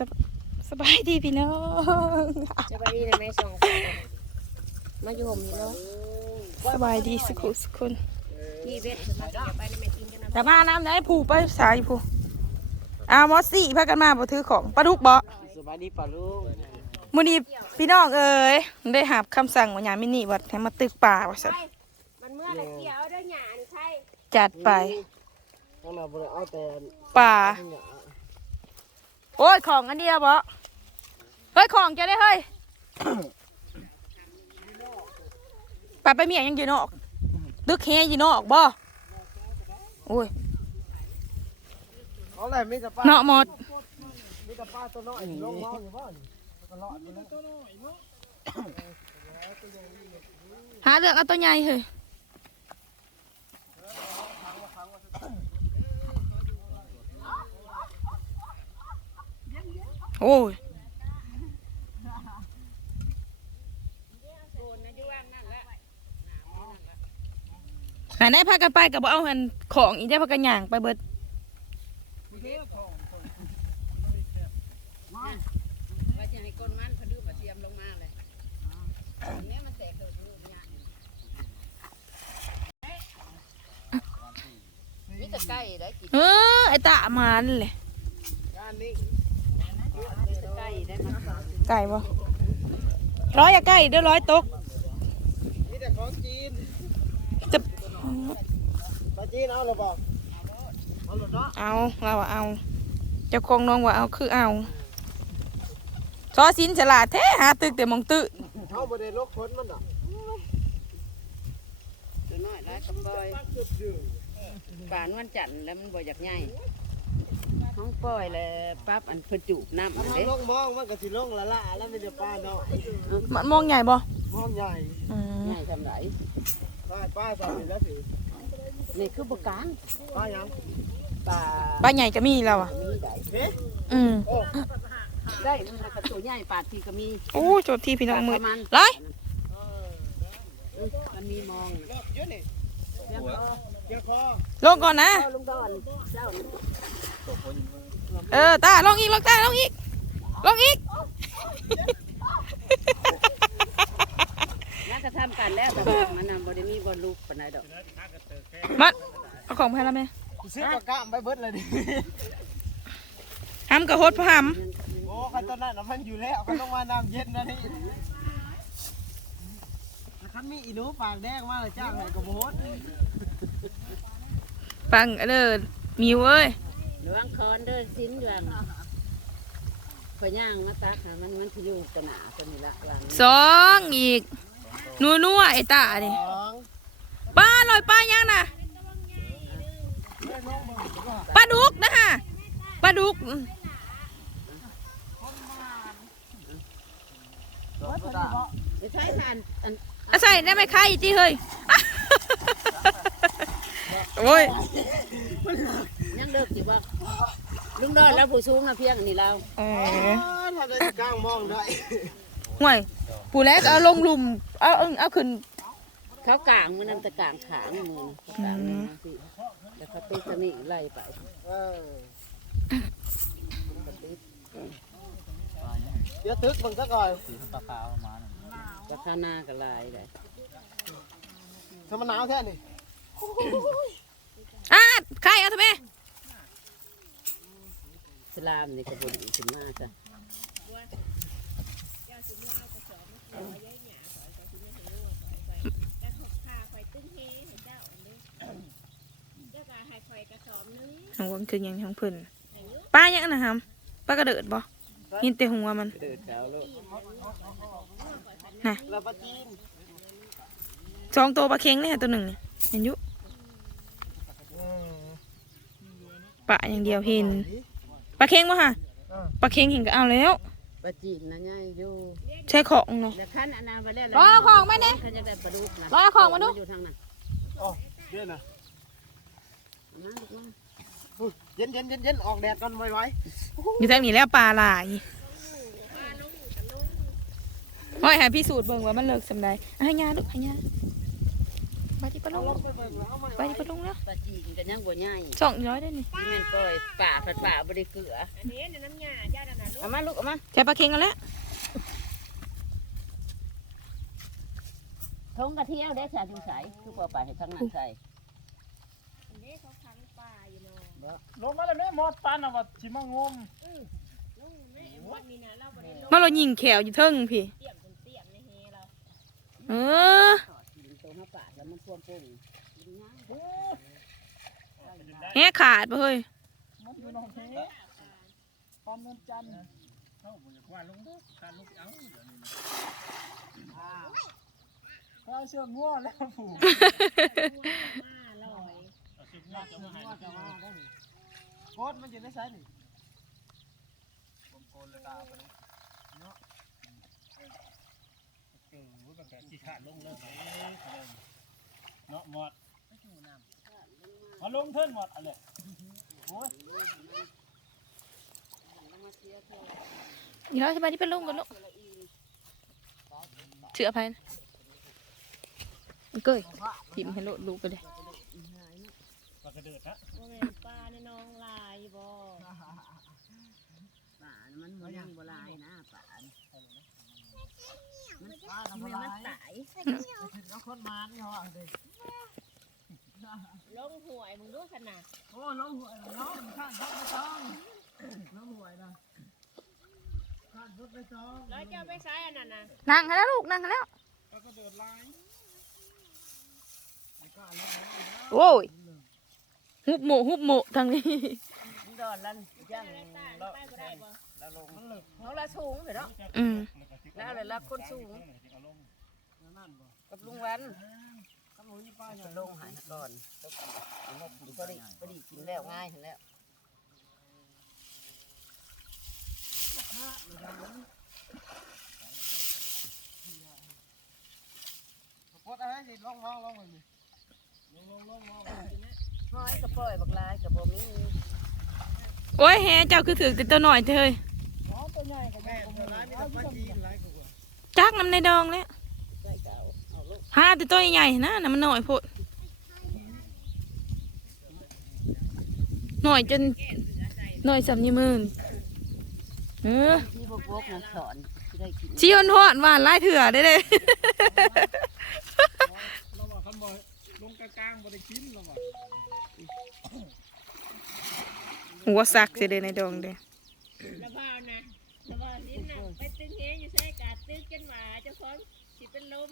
สบสบายดีพี่น้องสบายดีนะแม่สองคนมาอยู่ห่มนี่เนาะสบายดีสุขุสุขุนพี่เวทสมาธิไปในแม่กินกันนะแต่มาน้ำไหนผูไปสายผูอาวมอสซี่พากันมาบ่ถือของปลาดุกบ่สบายดีป่าลุงมื้อนี้พี่น้องเอ้ยได้หาบคำสั่งว่าหยามินี่วัดให้มาตึกป่าว่าซั่นมันเมื่อไรเกี่ยวด้วยหยานี่ใช่จัดไปข้างหน้าบ่ได้เอาแต่ป่าข้างหน้า โอ้ยของอันเดียวบ่เฮ้ยของจะได้เฮ้ยไปไปเมียยังอยู่นอกตึกแฮอยู่นอกบ่โอ้ยเอาอะไรมีแต่ป้าเนาะหมดมีแต่ป้าตัวน้อยลงเมาอยู่บ้านก็รอดไปแล้วหาเรื่องเอาตัวใหญ่เฮ้ย โอ้ยหาได้พากันไปกับเอาหันของอีกได้พากันย่างไปเบิดว่าจะให้ก้นมันพดื้อปะเทียมลงมาเลยเนี่ยมันแตกเกิดลูกหยามีแต่ไก่ได้กินเออไอตามันเลยการนี้มีแต่ ไก่ได้มาไก่บ่ร้อยอะไก่เดี๋ยวร้อยตกมีแต่ของจีนจะปลาจีนเอาหรือเปล่าเอาหรือเนาะเอาเราอะเอาเจ้าของน้องว่าเอาคือเอาซอสินฉลาดแท้หาตึกแต่มองตึกเอาบ่ได้ลกพ้นมันอะตัวน้อยได้กำบอยป่านวันจันทร์แล้วมันบ่อยากใหญ่ ห้องปล่อยเลยปั๊บอันเพนจุน้ำถ้าอันมันเด้ลงมองมันก็สิลงละละแล้วมีแต่ป้าน้อยมันมองใหญ่บ่มองใหญ่อืมใหญ่ทำไรป้าป้าสอนแล้วสินี่คือปกลางป้ายังป่าปลาใหญ่ก็มีแล้วอะมีได้เฮ้อืมโอ้ได้มันกระตัวใหญ่ปาดทีก็มีโอ้โจทย์ที่พี่น้องมือประมาณร้อยมันมีมองรอบเยอะนี่ เรื่องก็เกี่ยวคอลงก่อนนะเจ้าลุงดอนเจ้าเออตาลงอีกลงตาลงอีกลงอีกน่าจะทำกันแล้วแต่มันนำบริมีบอลลูกปานใดดอกมัดเอาของไปให้แล้วไหมซื้อปลากระไปเบิดเลยดิห้ำกับโฮดพะหโอ้คันต้นนั้นน่ะมันอยู่แล้วคันต้องมาน้ำเย็นนะนี่คันมีอีหนูปากแดงมาเลยจ้างให้กระโบดำ ปังเด้อมิวเอ้ยหลวงคอนเด้อสิ้นเดือนพอย่างมาตักหามันมันที่อยู่ตะหนาตัวนี้ละวางสองอีกนัวนัวๆไอ้ตาดิสองป้าลอยป้ายังน่ะปลาดุกนะฮะปลาดุกสองตาไม่ใช่ทานอันอาใส่ได้ไหมคะอีจีเฮ้ย โอ้ยยังเลิกอยู่บ่ลุงดอนแล้วผู้สูงนะเพียงนี่เราเออ๋ออทำได้กลางมองได้ห่วยปูแลกเอาลงหลุมเอาเอาเอาขึ้นเขากลางมันนั่นแต่กลางขางมือเขากลางมาสิแต่เขาตุ้ตะนี่ไล่ไปเออเดี๋ยวตึกมึงซะก่อนก็ข้าหน้าก็ลายเลยทำมันหนาวแท้นี่ อะใครเอาทำไมสลามนี่ก็บนขึ้นมาจ้ะหัวมันคือหยังของเพิ่นป้ายังนะครับป้ากระเดิดบ่ยินแต่หัวมันเดินเขาลูกแล้วปลาจีนสองตัวปลาเค็งเลยตัวหนึ่งเนี่ยเห็นอยุ อืม ปลาอย่างเดียวเห็นปลาเค็งบ่ฮะเออปลาเค็งเห็นก็เอาแล้วปลาจีนนะง่ายอยู่ใช้ของเนาะแล้วขั้นอันนั้นไปแล้วรอเอาของมาเนี่ยขันจะได้ปลาดุกนะรอเอาของมาดูอยู่ทางนั้นอ๋อเย็นนะเอามาลูกมาอุ๊ยเย็นเย็นเย็นเย็นออกแดดก่อนไว้ไว้อยู่ทางนี้แล้วปลาหลายห้อยหาพี่สูตรเบิ่งว่ามันเลิกสำใดอะให้ยาลูกให้ยา ไปที่ปลาลงลูกไปที่ปลาลงแล้วปลาจีนกันยังบ่ง่ายสองร้อยได้นี่ที่แม่นปล่อยป่าผัดป่าบริเกลืออันนี้เดี๋ยวน้ำยาญาตินะลูเอามาลูกเอามาใช้ปลาเค็งกันแล้วทงกระเที่ยวได้ชาจูใสคือพอไปให้ทั้งนั้นใส่ลงมาแล้วแม่หมดปันอะว่าสิมางมมาเรายิงแขวอยู่เทิงพี่เออ ตัวห้าบาทแล้วมันพวงปุ่งแหขาดไปเฮ้ยมันอยู่หนองเทปันนวลจันทร์เฮาบ่อยากว่าลงคาลูกเอาเดี๋ยวนี้เราเชื่องัวแล้วผู้เอาเชื่องัวจะมาให้จะมาได้นี่โคตรมันอยู่ในไซส์นี่ผมโกนเลยตาไปเลยเนาะ เออว่าแบบที่ขาดลงเลยเนาะหมดมาลงเทินหมดอะไรโอ้ยเดี๋ยวสบายที่เป็นลงกันลูกเชื่อภัยนะเกยทิมให้โลดลูกไปเลยปลากระเดิดฮะปลาในน้องลายบ่ปลามันมันยังบ่ลายนะปลา มันปลาน้ำมันลามันยตายแล้วคนมานี่เขาอะดิลงหวยมึงดูขนาดโอ้น้องหวยน้องข้างทับไม่ต้องน้องหวยนะข้างทับไม่ต้องแล้วเจ้าไปซ้ายอันนั้นนะนั่งให้แล้วลูกนั่งให้แล้วปลากระเดิดลายไม่กล้าลงน้ำโอ้ยหุบหมูหุบหมูทางนี้มึงดอนลันยังแล้วแล้วลงเขาละสูงเหรออืม แล้วอะไรละคนสูงนั่นบ่กับลุงวันข้างหนูยี่ป้าเนี่ยลงหายก่อนเอามากินพอดีพอดีกินแล้วง่ายเห็นแล้วกดอะไรสิลงลงลงเลยลงลงลงลงห้อยกระปล่อยบักลายกับบ่มีโอ้ยแฮเจ้าคือถือแต่ตัวหน่อยเถอะเฮ้ยอ๋อ ตัวใหญ่กับแม่ตัวร้ายมีแต่ปลาจีนหลายกว่าจักน้ำในดองแล้วใส่เก่าเอาลูกหาแต่ตัวใหญ่ๆนะน่ะมันหน่อยโพดหน่อยจนหน่อยสำนีมื่นเออที่พวกพวกนะสอนที่ได้กินหอนหวานไล่เถื่อได้เลยเราว่าคันบ่ลงกลางๆบ่ได้กินเราว่าหัวสักเสียเลยในดองเด้ระบานะระบาลิ้นน่ะไปตึงเฮอยู่ใส่กาดตึกกันหว่าเจ้าของสิเป็นลม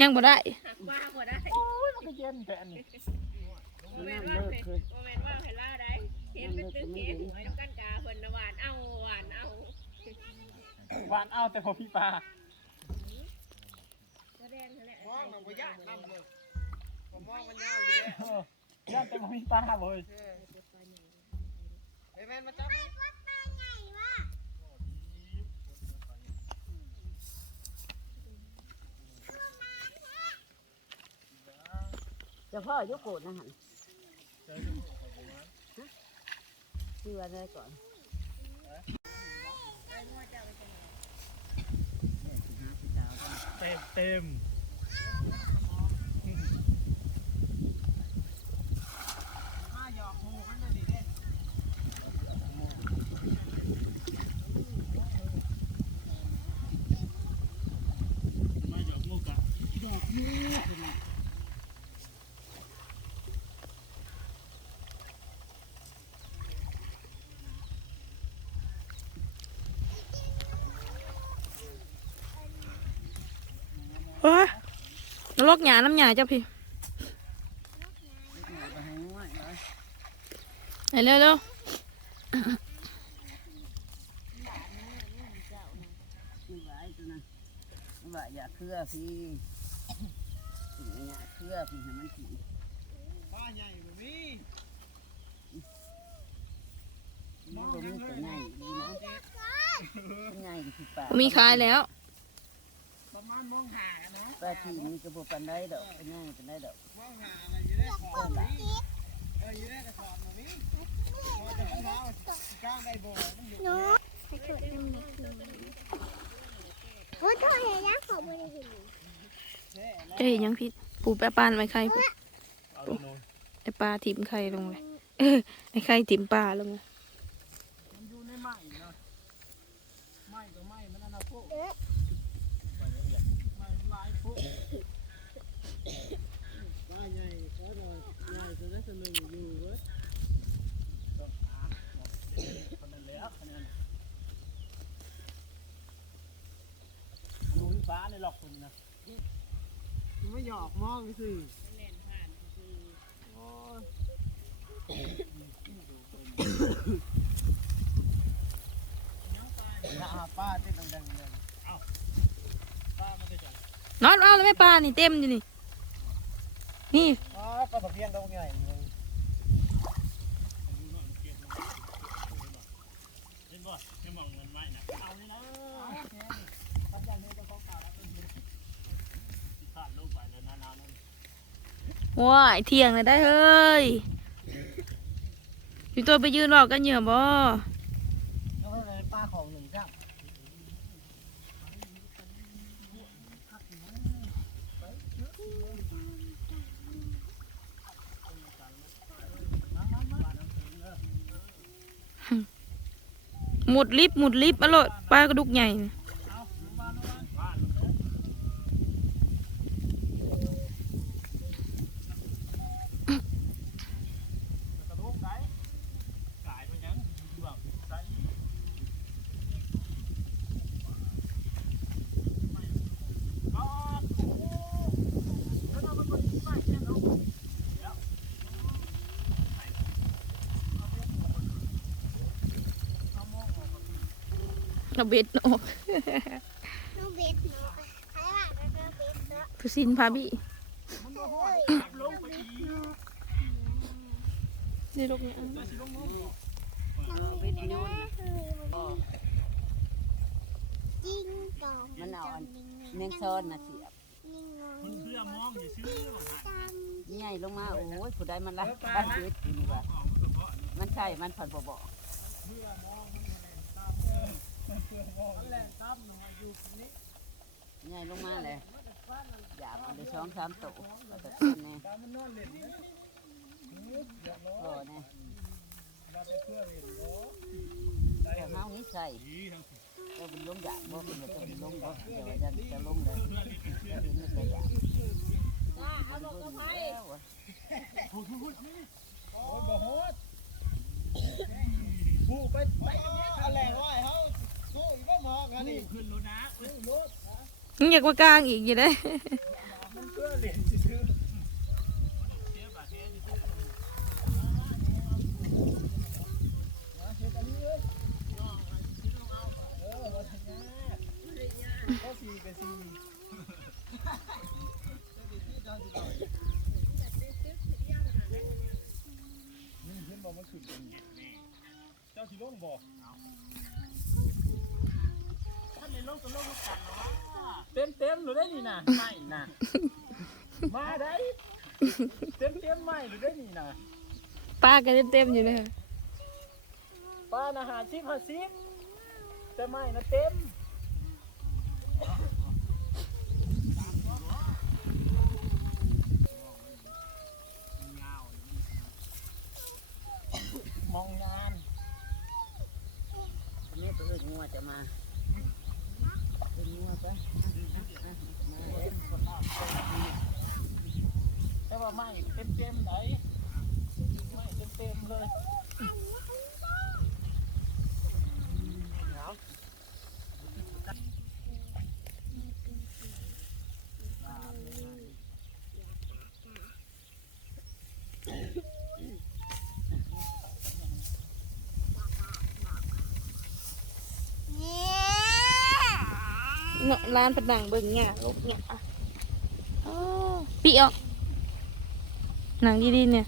ยังบ่ได้หักว่าบ่ได้โอ้ยมันก็เย็นแทนนี่โมเมนน้ำว่าเลิกเห็นคือโมเมนว่าเห็นว่าได้เห็นเป็นตึกเฮต้องกันกาเพิ่นน่ะหวานเอาหวานเอาหวานเอาแต่พอพี่ปลาแสดงนั่นแหละมองมันบ่ยากนำเลยผมมองมันยาวอยู่แล้วยากแต่พอพี่ปลาเว้ยเฮ้ยแม่นมาจับ เจ้าพ่อยกโกดนะหันชื่ออะไรก่อนเต็มเต็มมาหยอกหมูมันน่ะดิเด้ มาหยอกลูกอะหยอกลูก โอ้ยลอกหยาน้ำหยาเจ้าพี่ไหนเร็วเร็วว่าอย่าเครือพี่อย่าเครือพี่ให้มันกินป้าใหญ่บ่มีมันบ่มีตัวใหญ่ดีนะใหญ่ที่ปลามีขายแล้ว ประมาณมองหา ปลาทีมีกระบอกปันได้ดอกเป็นง่ายเป็นได้ดอกมองหาอะไรอยู่ได้ขอบมีเอออยู่ได้กระสอบบ่มีพอจะมันเท้ากลางได้บ่มันอยู่หนูไปตรวจน้ำหนักหนูโอ้ยตัวเห็นยังเขาบริเห็นจะเห็นยังพี่ปูแปะปานไว้ไข่ปูเอาตัวนู้นไอปลาทิมไข่ลงเลยเออไอไข่ทิมปลาลงเลยมันอยู่ในไม้เนาะไม่ก็ไม่มันนั่นนะพวก ฟ้าในหลอกคนนะไม่หยอกมองสิเล่นผ่านคือโอ้ยหน้าป้าเต้นดังๆเลยเอ้าป้าไม่ได้จัง นอนเอาแล้วแม่ปลานี่เต็มอยู่นี่ นี่อ๋อป้าตะเพียนตรงใหญ่เลยเห็นบ่เห็นมองเงินไม้นะเอานี่นะทำอย่างนี้จะของเก่าแล้วเป็นที่ขาดลงไปแล้วนานๆนั่นว้ายเที่ยงเลยได้เฮ้ยอยู่ตัวไปยืนบอกกันเหยื่อบ่ แล้วก็เลยป้าของหนึ่งจ้าง หมุดลิฟหมุดลิฟอร่อยปลากระดุกใหญ่น่ะ บ้านลงกระโดดได้กายมันยังอยู่แบบใส่ เอาเบ็ดออกน้องเบสเนาะใครว่าน้องเบสเนาะผู้สินพาบี้เอ้ยลงไปอีกนี่ลูกเนี่ยได้สิลงมือเออเป็นอันนู้นจริงก่อนมันเอาอันแมงซ้อนน่ะเสียบยิงงงมันเพื่อมองอย่าซื้อของหาจังใหญ่ลงมาโอ้ยผู้ใดมันรักบ้านเด็ดอยู่นี่ว่าของมันก็เพราะมันใช่มันผัดบ่บ อกแหละตั้มอยู่ตรงลงมาเลยอยากเอาไปสองสามตะแล้วก็เป็นแน่ตามมันนอนเล่นนะเดี๋ยวรอพอแน่มาไปเพื่อเล่นเนาะแต่เฮานี่ใส่ก็เป็นลงอยากบ่เป็นจะเป็นลงบ่เดี๋ยวจะจะลงเลยจะเป็นไม่เคยอยากว่าเอาบอกกับไผแล้วอะพูดพูดพูดโอ้ยบ่ฮอดผู้ไปไปตรงนี้อะไรวะเฮา อีกบ่มองกันนี่ขึ้นรถนะขึ้นรถมึงอยากมากลางอีกอยู่ได้เพื่อเล่อเสียบอก สี่กับสี่นี่ขึ้นบ่มันขึ้นเป็นเจ้าสิลงบ่ถ้าไม่ลงก็ลงกันหรอวะเต็มเต็มหรือได้นี่นะไม่นะมาได้เต็มเต็มไม่หรือได้นี่นะปลากันเต็มๆอยู่เลยป้าอาหารสิบห้าสิบแต่ไม่นะเต็มมองงานอันนี้ตัวอื่นงัวจะมาเป็นงัวไป แต่ว่าไม่เต็มเต็มไหนไม่เต็มเต็มเลย เนาะร้านผนังเบิ่งเนี่ยลูกเนี่ยอะอ๋อปีออกหนังดีๆเนี่ย